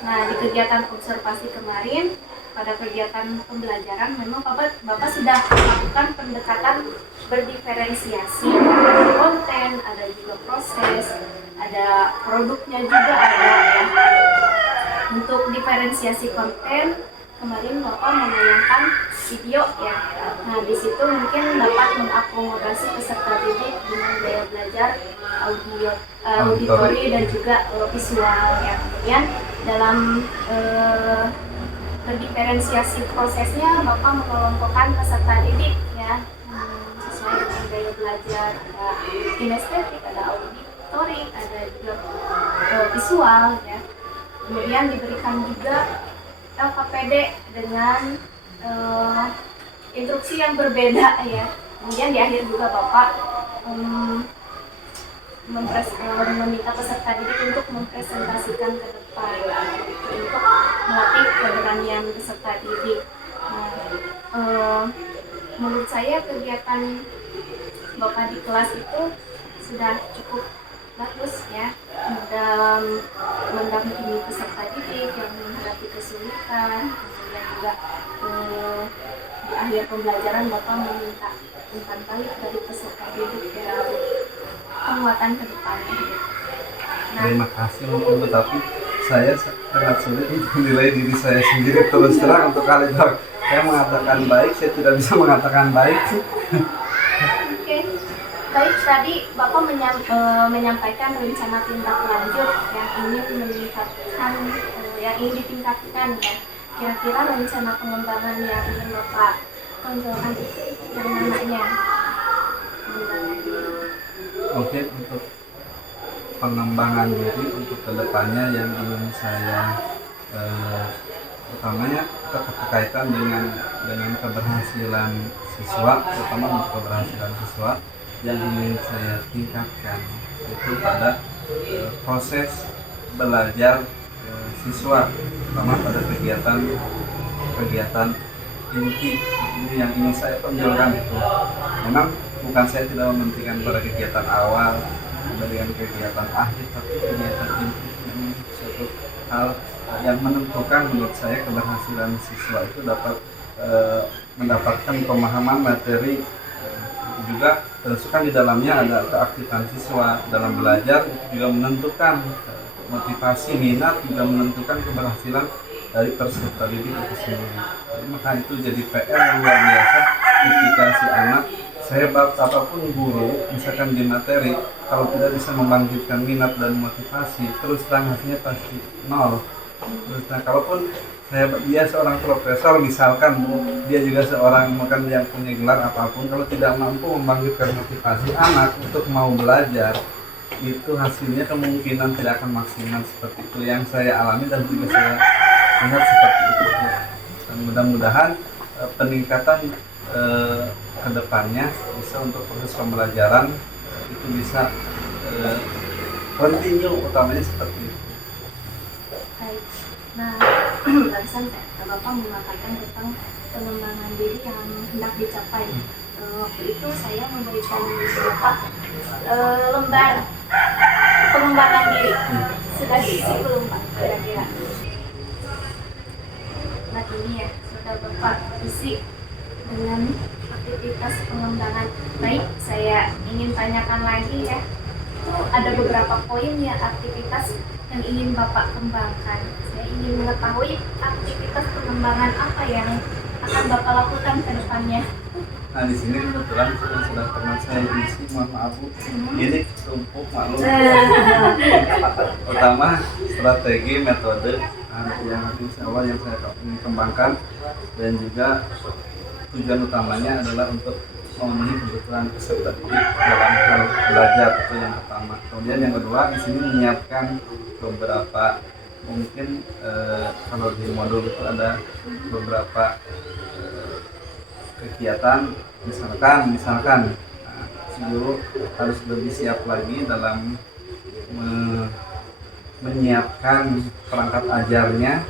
Nah di kegiatan observasi kemarin pada kegiatan pembelajaran memang Bapak sudah melakukan pendekatan berdiferensiasi, ada konten, ada juga proses, ada produknya juga ada ya. Untuk diferensiasi konten kemarin Bapak menayangkan video ya. Nah di situ mungkin dapat mengakomodasi peserta didik dengan gaya belajar auditori dan juga visual ya. Kemudian dalam berdiferensiasi prosesnya Bapak mengelompokkan peserta didik ya sesuai dengan gaya belajar, ada kinestetik, ada auditori, ada juga visual ya. Kemudian diberikan juga LKPD dengan instruksi yang berbeda ya. Kemudian di akhir juga Bapak meminta peserta didik untuk mempresentasikan ke depan untuk melatih keberanian peserta didik. Nah, menurut saya kegiatan Bapak di kelas itu sudah cukup bagus ya dalam mendampingi peserta didik yang menghadapi kesulitan. Kemudian juga di akhir pembelajaran Bapak meminta umpan balik dari peserta didik ya, penguatan ke depannya. Nah, Terima kasih Bu, tapi saya sangat sulit untuk menilai diri saya sendiri terus terang. Untuk kali ini saya mengatakan baik, saya tidak bisa mengatakan baik. Oke, baik, tadi Bapak menyampaikan rencana tindak lanjut yang ingin meningkatkan, yang ingin ditingkatkan ya. Kira-kira rencana pengembangan yang ingin Bapak tonjolkan itu yang mananya? Oke, untuk pengembangan diri untuk kedepannya yang ingin saya utamanya berkaitan dengan keberhasilan siswa, terutama untuk keberhasilan siswa yang ingin saya tingkatkan itu pada proses belajar siswa, terutama pada kegiatan inti ini yang ingin saya tonjolkan itu. Memang bukan saya tidak mementingkan pada kegiatan awal dengan kegiatan akhir, tapi kegiatan inti memang suatu hal yang menentukan menurut saya keberhasilan siswa itu dapat mendapatkan pemahaman materi, juga termasuk di dalamnya ada keaktifan siswa dalam belajar, itu juga menentukan motivasi, minat, juga menentukan keberhasilan dari peserta didik itu sendiri. Jadi, maka itu jadi PR yang luar biasa ketika si anak, saya apapun guru misalkan di materi, kalau tidak bisa membangkitkan minat dan motivasi, terus terang hasilnya pasti nol. Terus nah, kalaupun dia seorang profesor misalkan, dia juga seorang makan yang punya gelar apapun, kalau tidak mampu membangkitkan motivasi anak untuk mau belajar, itu hasilnya kemungkinan tidak akan maksimal seperti itu yang saya alami dan juga saya lihat seperti itu. Dan mudah-mudahan peningkatan ke depannya bisa untuk proses pembelajaran itu bisa continue utamanya seperti itu. Baik. Nah, barusan Bapak mengatakan tentang pengembangan diri yang hendak dicapai. Waktu itu saya memberikan Bapak lembar pengembangan diri. Sudah diisi belum Pak kira-kira? Nah ini ya, sudah Bapak isi dengan aktivitas pengembangan. Baik, saya ingin tanyakan lagi ya. Itu ada beberapa poin ya aktivitas yang ingin Bapak kembangkan. Saya ingin mengetahui aktivitas pengembangan apa yang akan Bapak lakukan ke depannya. Nah di sini kebetulan sudah pernah saya isi, mohon maaf Bu, ini tumpuk maklum. Pertama strategi metode yang insya Allah yang saya ingin kembangkan, dan juga tujuan utamanya adalah untuk memenuhi kebutuhan peserta didik dalam hal belajar, itu yang pertama. Kemudian yang kedua di sini menyiapkan beberapa mungkin kalau di modul itu ada beberapa kegiatan, misalkan si guru harus lebih siap lagi dalam menyiapkan perangkat ajarnya.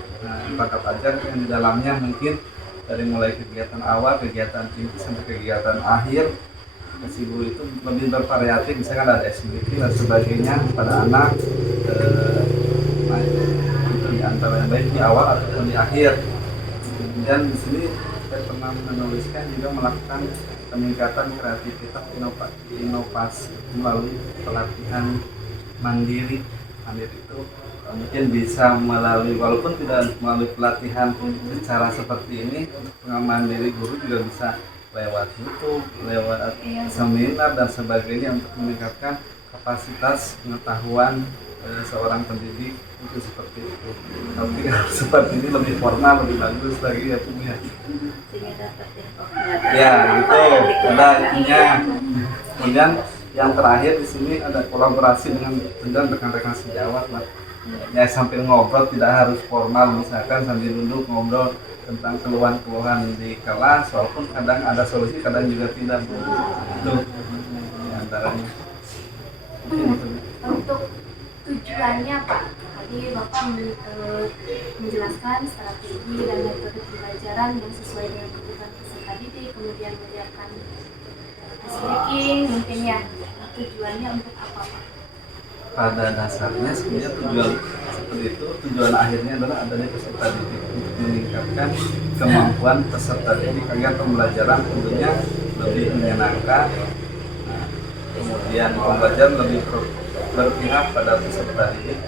Perangkat ajar yang di dalamnya mungkin dari mulai kegiatan awal, kegiatan inti sampai kegiatan akhir. Si guru itu lebih bervariatif, misalkan ada activity dan sebagainya pada anak. Itu di antara yang baik di awal ataupun di akhir. Dan di sini saya pernah menuliskan juga melakukan peningkatan kreativitas inovasi melalui pelatihan mandiri. Mandiri itu mungkin bisa melalui, walaupun tidak melalui pelatihan secara seperti ini, pengembangan diri guru juga bisa lewat YouTube, lewat seminar dan sebagainya untuk meningkatkan kapasitas pengetahuan seorang pendidik itu seperti itu. Tapi seperti ini lebih formal, lebih bagus lagi ya punya. Ya gitu, ada intinya. Kemudian yang terakhir di sini ada kolaborasi dengan rekan-rekan sejawat lah. Ya sambil ngobrol, tidak harus formal, misalkan sambil duduk ngobrol tentang keluhan-keluhan di kelas, walaupun kadang ada solusi, kadang juga tidak. Itu antaranya. Untuk tujuannya Pak, tadi Bapak menjelaskan strategi dan metode pembelajaran yang sesuai dengan kebutuhan peserta didik, kemudian menyiapkan speaking mungkin ya. Tujuannya untuk apa Pak? Pada dasarnya sebenarnya tujuan seperti itu, tujuan akhirnya adalah adanya peserta didik untuk meningkatkan kemampuan peserta didik agar pembelajaran tentunya lebih menyenangkan. Nah, kemudian pembelajaran lebih berpihak pada peserta didik.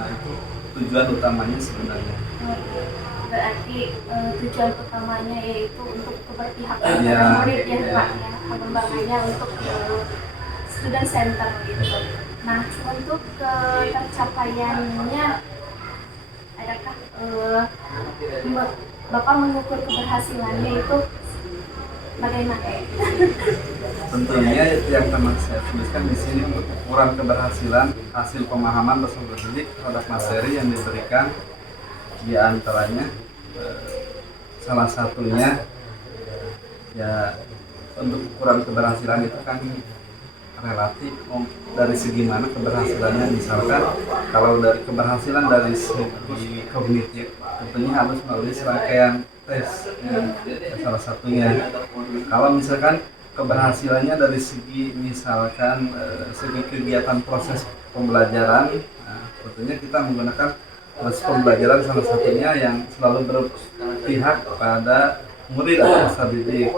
Nah itu tujuan utamanya sebenarnya. Berarti tujuan utamanya yaitu untuk keberpihakan Ya, pada murid ya ya. Pak ya, pengembangannya untuk student center gitu. Nah untuk tercapaiannya adakah Bapak mengukur keberhasilannya itu bagaimana? Tentunya itu yang teman saya tuliskan di sini, untuk ukuran keberhasilan hasil pemahaman peserta didik terhadap materi yang diberikan, di antaranya salah satunya ya, untuk ukuran keberhasilan itu kan relatif dari segi mana keberhasilannya. Misalkan kalau dari keberhasilan dari segi kognitif tentunya harus melalui serangkaian tes ya, salah satunya. Kalau misalkan keberhasilannya dari segi misalkan segi kegiatan proses pembelajaran, nah, tentunya kita menggunakan proses pembelajaran salah satunya yang selalu berpihak pada murid atau peserta didik.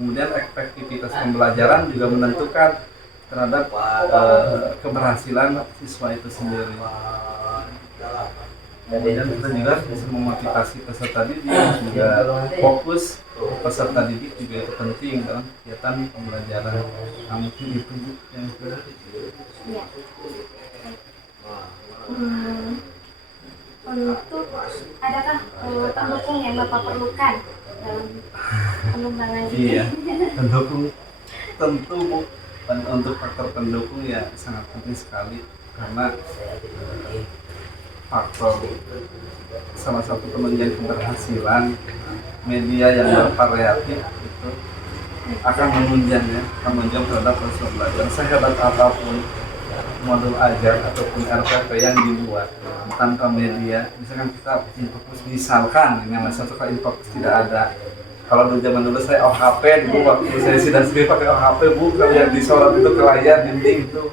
Kemudian efektivitas pembelajaran juga menentukan terhadap keberhasilan siswa itu sendiri. Kemudian kita juga bisa memotivasi peserta didik, juga fokus peserta didik juga itu penting dalam kegiatan pembelajaran. Nah, mungkin itu yang Ya. Untuk adakah pendukung yang Bapak perlukan dalam pengembangan ini? Iya, pendukung tentu Bu. untuk faktor pendukung ya sangat penting sekali, karena faktor salah satu penunjang keberhasilan media yang bervariatif itu akan menunjang terhadap proses belajar. Sehebat apapun modul ajar ataupun RPP yang dibuat tanpa media, misalkan kita Infocus, misalkan yang satu kali Infocus tidak ada. Kalau dulu zaman dulu saya OHP, dulu waktu saya sidang skrip pakai OHP, Bu, kalau yang disorot itu ke layar dinding itu.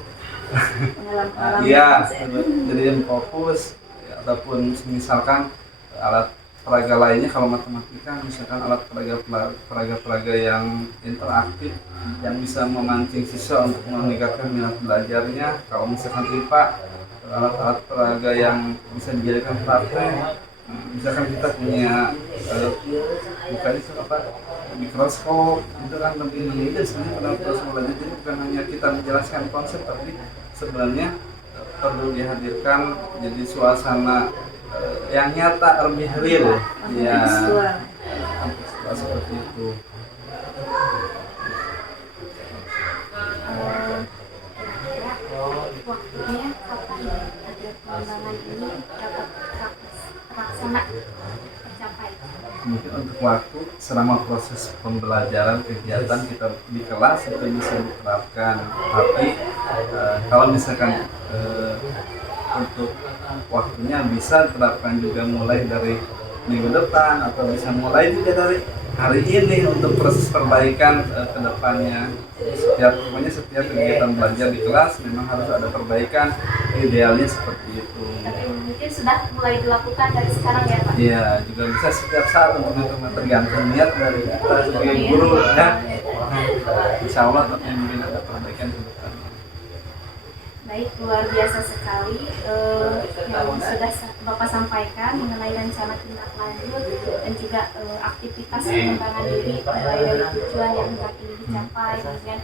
Iya, jadi Infocus ya, ataupun misalkan alat peraga lainnya, kalau matematika misalkan alat peraga yang interaktif yang bisa memancing siswa untuk meningkatkan minat belajarnya. Kalau misalkan IPA, alat-alat peraga yang bisa dijadikan praktek. Misalkan kita punya bukan itu apa, mikroskop, itu kan lebih menilai sebenarnya pada proses belajar. Jadi bukan hanya kita menjelaskan konsep, tapi sebenarnya perlu dihadirkan jadi suasana yang nyata, lebih real ya, seperti itu. Waktunya kapan agar pengembangan ini dapat terlaksana, tercapai? Mungkin untuk waktu selama proses pembelajaran kegiatan kita di kelas itu bisa diterapkan, tapi kalau misalkan untuk waktunya bisa diterapkan juga mulai dari minggu depan, atau bisa mulai juga dari hari ini untuk proses perbaikan ke depannya. Setiap kegiatan belajar di kelas memang harus ada perbaikan, idealnya seperti itu. Tapi mungkin sudah mulai dilakukan dari sekarang ya Pak? Iya, juga bisa setiap saat untuk tergantung niat dari kita sebagai guru ya. Insya Allah tapi mungkin ada perbaikan ke depannya. Baik, luar biasa sekali yang sudah Bapak sampaikan mengenai rencana tindak lanjut dan juga aktivitas pengembangan diri mulai dari tujuan yang hendak ini dicapai, kemudian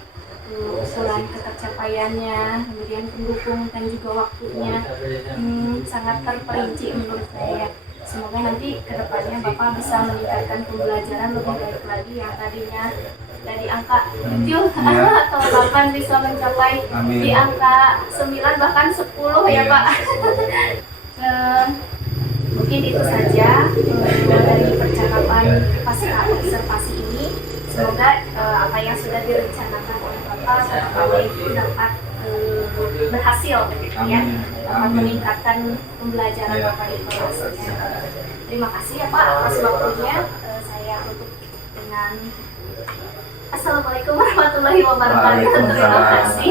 usulan ketercapaiannya, kemudian pendukung dan juga waktunya, sangat terperinci menurut saya. Semoga nanti kedepannya Bapak bisa meningkatkan pembelajaran lebih baik lagi, yang tadinya dari angka 7 atau 8 bisa mencapai di angka 9 bahkan 10 ya Pak. Mungkin itu saja dari percakapan pasca observasi ini. Semoga apa yang sudah direncanakan oleh Bapak itu dapat berhasil ya, dapat meningkatkan pembelajaran Bapak di kelas. Terima kasih ya Pak atas waktunya. Saya tutup dengan Assalamualaikum warahmatullahi wabarakatuh. Terima kasih.